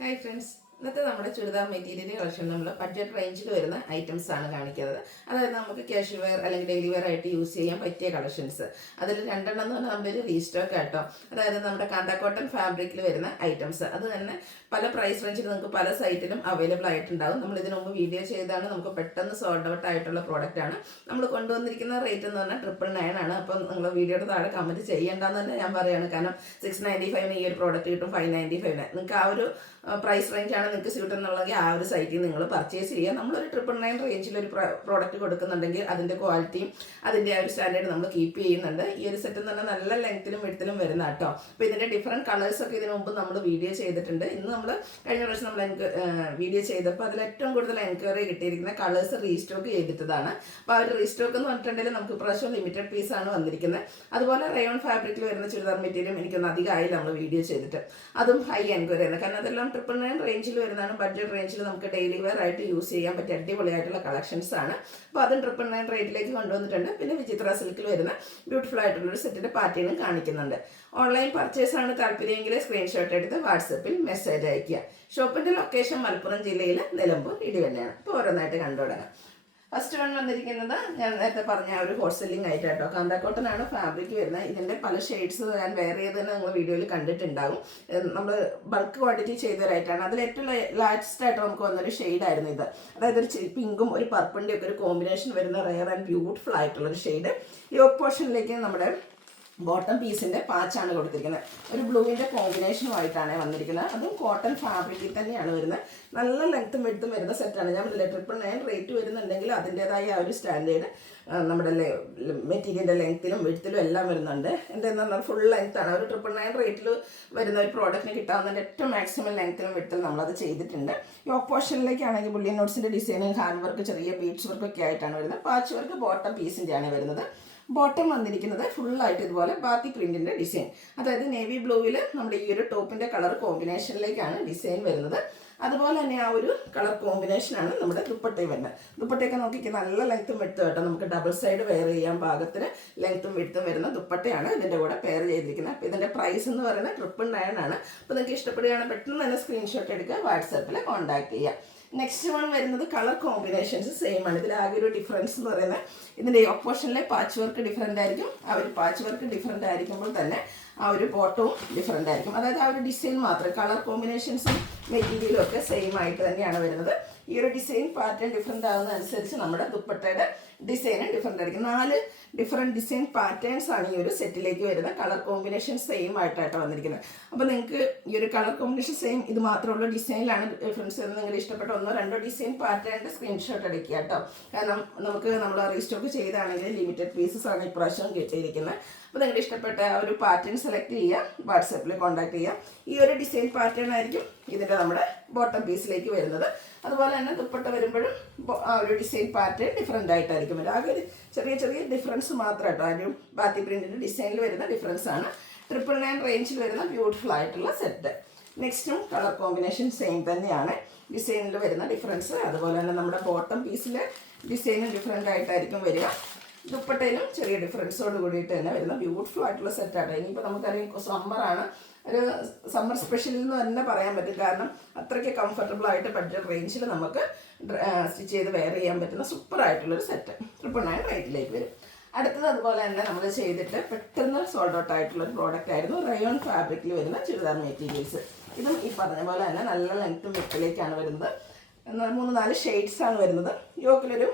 Hi friends, ഇന്നത്തെ നമ്മുടെ churidar material collection നമ്മൾ ബഡ്ജറ്റ് റേഞ്ചിൽ വരുന്ന ഐറ്റംസ് ആണ് കാണിക്കുന്നത്. അതായത് നമുക്ക് ക്യാഷ് വെയർ അല്ലെങ്കിൽ ഡെയിലി വെയർ ആയിട്ട് യൂസ് ചെയ്യാൻ പറ്റിയ കളക്ഷൻസ്. അതിൽ രണ്ടെണ്ണം എന്ന് പറഞ്ഞാൽ നമ്മുടെ ഒരു റീസ്റ്റോക്ക് ആട്ടോ. അതായത് നമ്മുടെ കാന്ത കോട്ടൺ ഫാബ്രിക്കിൽ വരുന്ന ഐറ്റംസ്. അത് തന്നെ പല പ്രൈസ് റേഞ്ചിൽ നിങ്ങൾക്ക് പല സൈറ്റിലും അവൈലബിൾ ആയിട്ടുണ്ടാകും. നമ്മൾ ഇതിനു മുമ്പ് വീഡിയോ ചെയ്താണ്, നമുക്ക് പെട്ടെന്ന് സോൾഡ് ഔട്ട് ആയിട്ടുള്ള പ്രോഡക്റ്റ് ആണ്. നമ്മൾ കൊണ്ടുവന്നിരിക്കുന്ന റേറ്റ് എന്ന് പറഞ്ഞാൽ 999 ആണ്. അപ്പം നിങ്ങൾ വീഡിയോയുടെ താഴെ കമൻറ്റ് ചെയ്യേണ്ടെന്ന് തന്നെ ഞാൻ പറയുകയാണ്. കാരണം 695 ഈ ഒരു പ്രോഡക്റ്റ് കിട്ടും 595. നിങ്ങൾക്ക് ആ ഒരു പ്രൈസ് റേഞ്ചാണ് നിങ്ങൾക്ക് സ്യൂട്ട് എന്നുള്ളതെങ്കിൽ ആ ഒരു സൈറ്റിൽ നിങ്ങൾ പർച്ചേസ് ചെയ്യുക. നമ്മളൊരു 999 റേഞ്ചിൽ ഒരു പ്രോഡക്റ്റ് കൊടുക്കുന്നുണ്ടെങ്കിൽ അതിൻ്റെ ക്വാളിറ്റിയും അതിൻ്റെ ആ ഒരു സ്റ്റാൻഡേർഡ് നമ്മൾ കീപ്പ് ചെയ്യുന്നുണ്ട്. ഈ ഒരു സെറ്റ് എന്ന് പറഞ്ഞാൽ നല്ല ലെങ്ത്തിലും വിഡ്ത്തിലും വരുന്ന കേട്ടോ. അപ്പോൾ ഇതിൻ്റെ ഡിഫറെൻറ്റ് കളേഴ്സൊക്കെ ഇതിനു മുമ്പ് നമ്മൾ വീഡിയോ ചെയ്തിട്ടുണ്ട്. ഇന്ന് നമ്മൾ കഴിഞ്ഞ പ്രാവശ്യം നമ്മൾ വീഡിയോ ചെയ്തപ്പോൾ അതിൽ ഏറ്റവും കൂടുതൽ എൻക്വയറി കിട്ടിയിരിക്കുന്ന കളേഴ്സ് റീസ്റ്റോക്ക് ചെയ്തിട്ടതാണ്. അപ്പോൾ ആ ഒരു റീസ്റ്റോക്ക് എന്ന് പറഞ്ഞിട്ടുണ്ടെങ്കിൽ നമുക്ക് പ്രാവശ്യം ലിമിറ്റഡ് പീസാണ് വന്നിരിക്കുന്നത്. അതുപോലെ റയോൺ ഫാബ്രിക്കിൽ വരുന്ന ചുരിദാർ മെറ്റീരിയൽ എനിക്കൊന്ന് അധികമായില്ല നമ്മൾ വീഡിയോ ചെയ്തിട്ട്. അതും ഹൈ എൻക്വയറി ആണ്. കാരണം അതെല്ലാം 999 റേഞ്ചിൽ വരുന്നതാണ്. ബഡ്ജറ്റ് റേഞ്ചിൽ നമുക്ക് ഡെയിലി വെയർ ആയിട്ട് യൂസ് ചെയ്യാൻ പറ്റിയ അടിപൊളിയായിട്ടുള്ള കളക്ഷൻസ് ആണ്. അപ്പോൾ അതും 999 റേറ്റിലേക്ക് കൊണ്ടുവന്നിട്ടുണ്ട്. പിന്നെ വിചിത്ര സിൽക്കിൽ വരുന്ന ബ്യൂട്ടിഫുൾ ആയിട്ടുള്ളൊരു സെറ്റിൻ്റെ പാറ്റേണും കാണിക്കുന്നുണ്ട്. ഓൺലൈൻ പർച്ചേസ് ആണ് താല്പര്യമെങ്കിൽ സ്ക്രീൻഷോട്ട് എടുത്ത് വാട്സപ്പിൽ മെസ്സേജ് അയയ്ക്കുക. ഷോപ്പിൻ്റെ ലൊക്കേഷൻ മലപ്പുറം ജില്ലയിൽ നിലമ്പൂർ ഇടിവണ്ണയാണ്. അപ്പോൾ ഓരോന്നായിട്ട് കണ്ടു തുടങ്ങാം. ഫസ്റ്റ് വൺ വന്നിരിക്കുന്നത് ഞാൻ നേരത്തെ പറഞ്ഞ ഒരു ഹോട്ട് സെല്ലിംഗ് ആയിട്ട് കേട്ടോ. കാന്ത കോട്ടൺ ആണ് ഫാബ്രിക് വരുന്നത്. ഇതിൻ്റെ പല ഷെയ്ഡ്സ് ഞാൻ വേറെ ചെയ്ത് തന്നെ നിങ്ങൾ വീഡിയോയിൽ കണ്ടിട്ടുണ്ടാകും. നമ്മൾ ബൾക്ക് ക്വാണ്ടിറ്റി ചെയ്തവരായിട്ടാണ്. അതിൽ ഏറ്റവും ലാറ്റസ്റ്റ് ആയിട്ട് നമുക്ക് വന്നൊരു ഷെയ്ഡായിരുന്നു ഇത്. അതായത് ഒരു പിങ്കും ഒരു പർപ്പിൻ്റെ ഒക്കെ ഒരു കോമ്പിനേഷൻ വരുന്ന റെയർ ആൻഡ് ബ്യൂട്ടിഫുൾ ആയിട്ടുള്ളൊരു ഷെയ്ഡ്. യോക്ക് പോർഷനിലേക്ക് നമ്മുടെ ബോട്ടം പീസിൻ്റെ പാച്ചാണ് കൊടുത്തിരിക്കുന്നത്. ഒരു ബ്ലൂവിൻ്റെ കോമ്പിനേഷനുമായിട്ടാണ് വന്നിരിക്കുന്നത്. അതും കോട്ടൺ ഫാബ്രിക്കിൽ തന്നെയാണ് വരുന്നത്. നല്ല ലെങ്ത്തും വെടുത്തും വരുന്ന സെറ്റാണ്. ഞാൻ 999 റേറ്റ് വരുന്നുണ്ടെങ്കിൽ അതിൻ്റേതായ ആ ഒരു സ്റ്റാൻഡേർഡ് നമ്മുടെ മെറ്റീരിയലിൻ്റെ ലെങ്ത്തിലും വെടുത്തിലും എല്ലാം വരുന്നുണ്ട്. എന്താണെന്ന് പറഞ്ഞാൽ ഫുൾ ലെങ്ത്താണ്. ഒരു 999 റേറ്റിൽ വരുന്ന ഒരു പ്രോഡക്റ്റിന് കിട്ടാവുന്നതിൻ്റെ ഏറ്റവും മാക്സിമം ലെങ്ത്തിലും വെടുത്തിലും നമ്മളത് ചെയ്തിട്ടുണ്ട്. യോക്ക് പോർഷനിലേക്കാണെങ്കിൽ ബുള്ളിയൻ നോട്ട്സിൻ്റെ ഡിസൈനും ഹാൻഡ് വർക്ക് ചെറിയ ബീഡ്സ് വർക്കൊക്കെ ആയിട്ടാണ് വരുന്നത്. പാച്ച് വർക്ക് ബോട്ടം പീസിൻ്റെയാണ് വരുന്നത്. ബോട്ടം വന്നിരിക്കുന്നത് ഫുള്ളായിട്ട് ഇതുപോലെ ബാത്തി പ്രിൻറ്റിൻ്റെ ഡിസൈൻ. അതായത് നേവി ബ്ലൂവിൽ നമ്മുടെ ഈ ഒരു ടോപ്പിൻ്റെ കളർ കോമ്പിനേഷനിലേക്കാണ് ഡിസൈൻ വരുന്നത്. അതുപോലെ തന്നെ ആ ഒരു കളർ കോമ്പിനേഷനാണ് നമ്മുടെ ദുപ്പട്ടയും വരുന്നത്. ദുപ്പട്ടയൊക്കെ നോക്കിക്കുക, നല്ല ലെങ്ത്തും വെടുത്തും കേട്ടോ. നമുക്ക് ഡബിൾ സൈഡ് വെയർ ചെയ്യാൻ പാകത്തിന് ലെങ്ത്തും വെടുത്തും വരുന്ന ദുപ്പട്ടയാണ് ഇതിൻ്റെ കൂടെ പെയർ ചെയ്തിരിക്കുന്നത്. അപ്പോൾ ഇതിൻ്റെ പ്രൈസ് എന്ന് പറയുന്നത് 999 ആണ്. അപ്പോൾ നിങ്ങൾക്ക് ഇഷ്ടപ്പെടുകയാണ് പെട്ടെന്ന് തന്നെ സ്ക്രീൻഷോട്ട് എടുക്കുക, വാട്സാപ്പിൽ കോൺടാക്ട് ചെയ്യുക. നെക്സ്റ്റ് വൺ വരുന്നത് കളർ കോമ്പിനേഷൻസ് സെയിം ആണ്. ഇതിലാകെ ഒരു ഡിഫറൻസ് എന്ന് പറയുന്നത് ഇതിൻ്റെ ഓപ്പോഷനിലെ പാച്ച് വർക്ക് ഡിഫറെൻ്റ് ആയിരിക്കും. ആ ഒരു പാച്ച് വർക്ക് ഡിഫറെൻ്റ് ആയിരിക്കുമ്പോൾ തന്നെ ആ ഒരു ബോട്ടവും ഡിഫറെൻ്റ് ആയിരിക്കും. അതായത് ആ ഒരു ഡിസൈൻ മാത്രം, കളർ കോമ്പിനേഷൻസും മെറ്റീരിയലും ഒക്കെ സെയിം ആയിട്ട് തന്നെയാണ് വരുന്നത്. ഈ ഒരു ഡിസൈൻ പാറ്റേൺ ഡിഫറെൻ്റ് ആകുന്നതനുസരിച്ച് നമ്മുടെ ദുപ്പട്ടയുടെ ഡിസൈൻ ഡിഫറെൻ്റ് ആയിരിക്കും. 4 ഡിഫറെൻറ്റ് ഡിസൈൻ പാറ്റേൺസ് ആണ് ഈ ഒരു സെറ്റിലേക്ക് വരുന്നത്. കളർ കോമ്പിനേഷൻ സെയിം ആയിട്ടാണ് വന്നിരിക്കുന്നത്. അപ്പോൾ നിങ്ങൾക്ക് ഈ ഒരു കളർ കോമ്പിനേഷൻ സെയിം ഇത് മാത്രമുള്ള ഡിസൈനിലാണ് ഫ്രണ്ട്സ് നിങ്ങൾ ഇഷ്ടപ്പെട്ട 1-2 ഡിസൈൻ പാറ്റേണിൻ്റെ സ്ക്രീൻഷോട്ട് എടുക്കുക കേട്ടോ. കാരണം നമുക്ക് നമ്മൾ റീസ്റ്റോക്ക് ചെയ്താണെങ്കിൽ ലിമിറ്റഡ് പീസസ് ആണ് ഇപ്രാവശ്യം കിട്ടിയിരിക്കുന്നത്. അപ്പോൾ നിങ്ങൾ ഇഷ്ടപ്പെട്ട ഒരു പാറ്റേൺ സെലക്ട് ചെയ്യുക, വാട്സാപ്പിൽ കോൺടാക്ട് ചെയ്യുക. ഈ ഒരു ഡിസൈൻ പാറ്റേൺ ആയിരിക്കും ഇതിൻ്റെ നമ്മുടെ ബോട്ടം പീസിലേക്ക് വരുന്നത്. അതുപോലെ തന്നെ ദുപ്പട്ട വരുമ്പോഴും ആ ഒരു ഡിസൈൻ പാറ്റേൺ ഡിഫറെൻ്റ് ആയിട്ടായിരിക്കും വരും. ആകെ ഒരു ചെറിയ ചെറിയ ഡിഫറൻസ് മാത്രം കേട്ടോ. ആദ്യം ബാത്തി പ്രിൻറ്റിൻ്റെ ഡിസൈനിൽ വരുന്ന ഡിഫറൻസ് ആണ്. 999 റേഞ്ചിൽ വരുന്ന ബ്യൂട്ടിഫുൾ ആയിട്ടുള്ള സെറ്റ്. നെക്സ്റ്റും കളർ കോമ്പിനേഷൻ സെയിം തന്നെയാണ്. ഡിസൈനിൽ വരുന്ന ഡിഫറൻസ്, അതുപോലെ തന്നെ നമ്മുടെ ബോട്ടം പീസിലെ ഡിസൈനും ഡിഫറെൻ്റ് ആയിട്ടായിരിക്കും വരിക. ദുപ്പട്ടയിലും ചെറിയ ഡിഫറൻസോട് കൂടിയിട്ട് തന്നെ വരുന്ന ബ്യൂട്ടിഫുൾ ആയിട്ടുള്ള സെറ്റാണ്. ഇനിയിപ്പോൾ നമുക്കറിയാം സമ്മറാണ്, ഒരു സമ്മർ സ്പെഷ്യൽ എന്ന് തന്നെ പറയാൻ പറ്റും. കാരണം അത്രയ്ക്ക് കംഫർട്ടബിൾ ആയിട്ട് ബഡ്ജറ്റ് റേഞ്ചിൽ നമുക്ക് സ്റ്റിച്ച് ചെയ്ത് വെയർ ചെയ്യാൻ പറ്റുന്ന സൂപ്പർ ആയിട്ടുള്ളൊരു സെറ്റ് 999 റേറ്റിലേക്ക് വരും. അടുത്തത് അതുപോലെ തന്നെ നമ്മൾ ചെയ്തിട്ട് പെട്ടെന്ന് സോൾഡ് ഔട്ട് ആയിട്ടുള്ളൊരു പ്രോഡക്റ്റ് ആയിരുന്നു റയോൺ ഫാബ്രിക്കിൽ വരുന്ന ചുരിദാർ മെറ്റീരിയൽസ്. ഇതും ഈ പറഞ്ഞ പോലെ തന്നെ നല്ല ലെങ്ത്തും വെട്ടിലേക്കാണ് വരുന്നത്. 3-4 ഷെയ്ഡ്സാണ് വരുന്നത്. യോക്കിലൊരു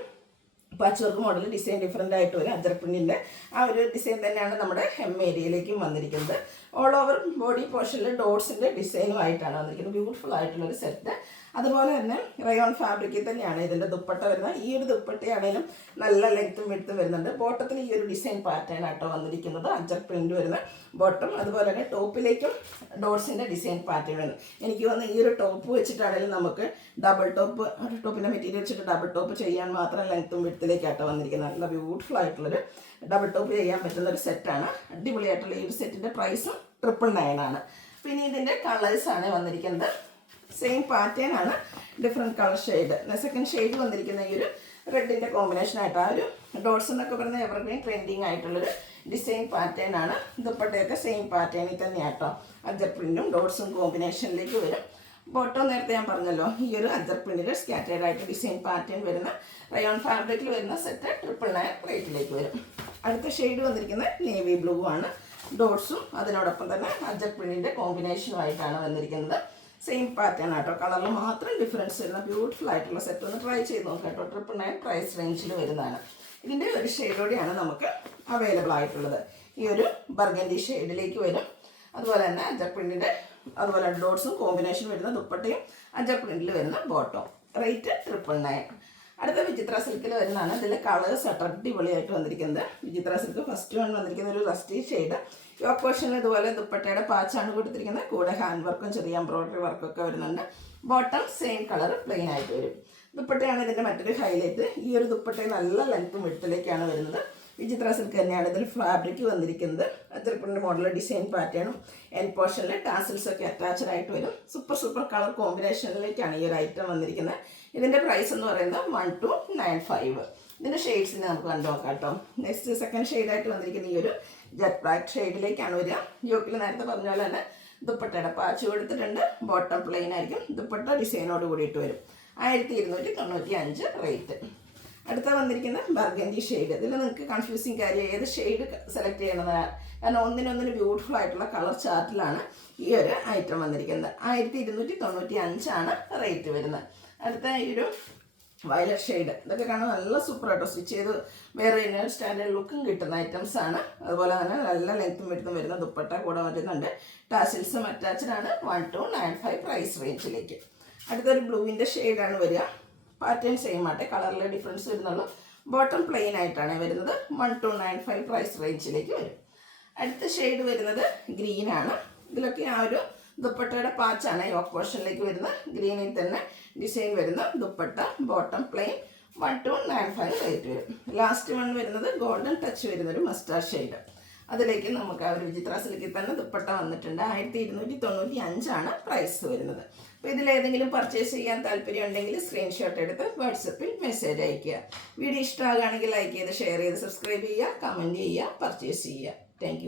patch work model design different ആയിട്ട് വരും. അജർ പ്രിൻറ്റിൻ്റെ ആ ഒരു ഡിസൈൻ തന്നെയാണ് നമ്മുടെ ഹെം ഏരിയയിലേക്കും വന്നിരിക്കുന്നത്. ഓൾ ഓവർ ബോഡി പോർഷനിൽ ഡോട്ട്സിൻ്റെ ഡിസൈനുമായിട്ടാണ് വന്നിരിക്കുന്നത്. ബ്യൂട്ടിഫുൾ ആയിട്ടുള്ളൊരു സെറ്റ്. അതുപോലെ തന്നെ റയോൺ ഫാബ്രിക്കിൽ തന്നെയാണ് ഇതിൻ്റെ ദുപ്പട്ട വരുന്നത്. ഈ ഒരു ദുപ്പട്ടയാണെങ്കിലും നല്ല ലെങ്ത്തും വെടുത്തും വരുന്നുണ്ട്. ബോട്ടത്തിൽ ഈ ഒരു ഡിസൈൻ പാറ്റേൺ ആട്ടോ വന്നിരിക്കുന്നത്. അജർ പ്രിൻറ്റ് വരുന്ന ബോട്ടം. അതുപോലെ തന്നെ ടോപ്പിലേക്കും ഡോട്ട്സിൻ്റെ ഡിസൈൻ പാറ്റേൺ വരുന്നത്. എനിക്ക് തോന്നുന്നു ഈ ഒരു ടോപ്പ് വെച്ചിട്ടാണെങ്കിലും നമുക്ക് ഡബിൾ ടോപ്പിൻ്റെ മെറ്റീരിയൽ വെച്ചിട്ട് ഡബിൾ ടോപ്പ് ചെയ്യാൻ മാത്രം ലെങ്ത്തും വെടുത്തിലേക്കാട്ടോ വന്നിരിക്കുന്നത്. നല്ല ബ്യൂട്ടിഫുൾ ആയിട്ടുള്ളൊരു ഡബിൾ ടോപ്പ് ചെയ്യാൻ പറ്റുന്ന ഒരു സെറ്റാണ്. അടിപൊളിയായിട്ടുള്ള ഈ ഒരു സെറ്റിൻ്റെ പ്രൈസും 999 ആണ്. പിന്നെ ഇതിൻ്റെ കളേഴ്സാണ് വന്നിരിക്കുന്നത്. സെയിം പാറ്റേൺ ആണ്, different colour shade. Second shade വന്നിരിക്കുന്ന ഈ ഒരു റെഡിൻ്റെ കോമ്പിനേഷൻ ആയിട്ട് ആ ഒരു ഡോട്ട്സ് എന്നൊക്കെ പറയുന്നത് എവർഗ്രീൻ ട്രെൻഡിങ് ആയിട്ടുള്ളൊരു ഡിസൈൻ പാറ്റേൺ ആണ്. ദുപ്പട്ടയൊക്കെ സെയിം പാറ്റേണിൽ തന്നെയാട്ടോ. അജർ പ്രിൻറ്റും ഡോട്ട്സും കോമ്പിനേഷനിലേക്ക് വരും. ബോട്ടം നേരത്തെ ഞാൻ പറഞ്ഞല്ലോ, ഈ ഒരു അജർ പ്രിന്റിൽ സ്കാറ്റേഡ് ആയിട്ട് ഡിസൈൻ പാറ്റേൺ വരുന്ന റയോൺ ഫാബ്രിക്കിൽ വരുന്ന സെറ്റ് 999 റേറ്റിലേക്ക് വരും. അടുത്ത ഷെയ്ഡ് വന്നിരിക്കുന്നത് നേവി ബ്ലൂ ആണ്. ഡോട്ട്സും അതിനോടൊപ്പം തന്നെ അജർ പ്രിന്റിൻ്റെ കോമ്പിനേഷനുമായിട്ടാണ് വന്നിരിക്കുന്നത്. സെയിം പാറ്റേൺ ആട്ടോ, കളറിൽ മാത്രം ഡിഫറൻസ് വരുന്ന ബ്യൂട്ടിഫുൾ ആയിട്ടുള്ള സെറ്റ് ഒന്ന് ട്രൈ ചെയ്ത് നോക്കാം കേട്ടോ. 999 പ്രൈസ് റേഞ്ചിൽ വരുന്നതാണ്. ഇതിൻ്റെ ഒരു ഷെയ്ഡോടെയാണ് നമുക്ക് അവൈലബിൾ ആയിട്ടുള്ളത്. ഈ ഒരു ബർഗൻഡി ഷെയ്ഡിലേക്ക് വരും. അതുപോലെ തന്നെ അജർ പ്രിന്റിൻ്റെ അതുപോലെ ഡോട്ട്സും കോമ്പിനേഷൻ വരുന്ന ദുപ്പട്ടയും അജർ പ്രിന്റിൽ വരുന്ന ബോട്ടം. റേറ്റ് 999. അടുത്ത വിചിത്ര സിൽക്കിൽ വരുന്നതാണ്. ഇതിൽ കളേഴ്സ് അടിപൊളിയായിട്ട് വന്നിരിക്കുന്നത്. വിചിത്ര സിൽക്ക് ഫസ്റ്റ് വൺ വന്നിരിക്കുന്ന ഒരു റസ്റ്റി ഷെയ്ഡ്. യോക്ക് പോർഷനിൽ ഇതുപോലെ ദുപ്പട്ടയുടെ പാച്ചാണ് കൊടുത്തിരിക്കുന്നത്. കൂടെ ഹാൻഡ് വർക്കും ചെറിയ എംബ്രോയിഡറി വർക്കൊക്കെ വരുന്നുണ്ട്. ബോട്ടം സെയിം കളർ പ്ലെയിൻ ആയിട്ട് വരും. ദുപ്പട്ടയാണ് ഇതിൻ്റെ മറ്റൊരു ഹൈലൈറ്റ്. ഈ ഒരു ദുപ്പട്ടയിൽ നല്ല ലെങ്ത്തും വിഡ്ത്തിലേക്കാണ് വരുന്നത്. വിചിത്ര സിൽക്ക് തന്നെയാണ് ഇതിൽ ഫാബ്രിക് വന്നിരിക്കുന്നത്. അത്രപ്പിൻ്റെ മോഡൽ ഡിസൈൻ പാറ്റേണും എൻ പോർഷനിൽ ടാസിൽസ് ഒക്കെ അറ്റാച്ച്ഡ് ആയിട്ട് വരും. സൂപ്പർ കളർ കോമ്പിനേഷനിലേക്കാണ് ഈ ഒരു ഐറ്റം വന്നിരിക്കുന്നത്. ഇതിൻ്റെ പ്രൈസ് എന്ന് പറയുന്നത് 1295. ഇതിൻ്റെ ഷെയ്ഡ്സിനെ നമുക്ക് കണ്ടു നോക്കാം കേട്ടോ. നെക്സ്റ്റ് സെക്കൻഡ് ഷെയ്ഡായിട്ട് വന്നിരിക്കുന്ന ഈ ഒരു ജെറ്റ് ബ്ലാക്ക് ഷെയ്ഡിലേക്കാണ് വരിക. യോക്കിൽ നേരത്തെ പറഞ്ഞ പോലെ തന്നെ ദുപ്പട്ടയുടെ പാച്ച് കൊടുത്തിട്ടുണ്ട്. ബോട്ടം പ്ലെയിൻ ആയിരിക്കും. ദുപ്പട്ട ഡിസൈനോട് കൂടിയിട്ട് വരും. 1295 റേറ്റ്. അടുത്ത വന്നിരിക്കുന്ന ബർഗൻഡി ഷെയ്ഡ്. ഇതിൽ നിങ്ങൾക്ക് കൺഫ്യൂസിങ് കാര്യം ഏത് ഷെയ്ഡ് സെലക്ട് ചെയ്യണമെന്നാണ്. കാരണം ഒന്നിനൊന്നിന് ബ്യൂട്ടിഫുൾ ആയിട്ടുള്ള കളർ ചാർട്ടിലാണ് ഈ ഒരു ഐറ്റം വന്നിരിക്കുന്നത്. 1295 റേറ്റ് വരുന്നത്. അടുത്ത ഈ ഒരു വയലറ്റ് ഷെയ്ഡ്. ഇതൊക്കെ കാണാൻ നല്ല സൂപ്പർ ആയിട്ടോ. സ്റ്റിച്ച് ചെയ്ത് വേറെ ഇന്നർ സ്റ്റാൻഡേർഡ് ലുക്കും കിട്ടുന്ന ഐറ്റംസ് ആണ്. അതുപോലെ തന്നെ നല്ല ലെങ്ത്തും വെടുത്തും വരുന്ന ദുപ്പട്ട കൂടെ വരുന്നുണ്ട്. ടാസിൽസും അറ്റാച്ച്ഡ് ആണ്. 1295 പ്രൈസ് റേഞ്ചിലേക്ക്. അടുത്തൊരു ബ്ലൂവിൻ്റെ ഷെയ്ഡാണ് വരിക. പാറ്റേൺ സെയിം ആട്ടെ, കളറിൽ ഡിഫറൻസ് വരുന്നുള്ളൂ. ബോട്ടം പ്ലെയിൻ ആയിട്ടാണ് വരുന്നത്. 1295 പ്രൈസ് റേഞ്ചിലേക്ക് വരും. അടുത്ത ഷെയ്ഡ് വരുന്നത് ഗ്രീനാണ്. ഇതിലൊക്കെ ആ ഒരു ദുപ്പട്ടയുടെ പാച്ചാണ് യോക്ക് പോർഷനിലേക്ക് വരുന്നത്. ഗ്രീനിൽ തന്നെ ഡിസൈൻ വരുന്ന ദുപ്പട്ട. Bottom plain. 1295 റേറ്റ് വരും. ലാസ്റ്റ് വൺ വരുന്നത് ഗോൾഡൻ ടച്ച് വരുന്നൊരു മസ്റ്റാർഡ് ഷെയ്ഡ്. അതിലേക്ക് നമുക്ക് ആ ഒരു വിചിത്ര സിൽക്കിൽ തന്നെ ദുപ്പട്ട വന്നിട്ടുണ്ട്. 1295 പ്രൈസ് വരുന്നത്. അപ്പോൾ ഇതിലേതെങ്കിലും പർച്ചേസ് ചെയ്യാൻ താല്പര്യം ഉണ്ടെങ്കിൽ സ്ക്രീൻഷോട്ട് എടുത്ത് വാട്സപ്പിൽ മെസ്സേജ് അയയ്ക്കുക. വീഡിയോ ഇഷ്ടമാകുകയാണെങ്കിൽ ലൈക്ക് ചെയ്ത് ഷെയർ ചെയ്ത് സബ്സ്ക്രൈബ് ചെയ്യുക, കമൻറ്റ് ചെയ്യുക, പർച്ചേസ് ചെയ്യുക. താങ്ക്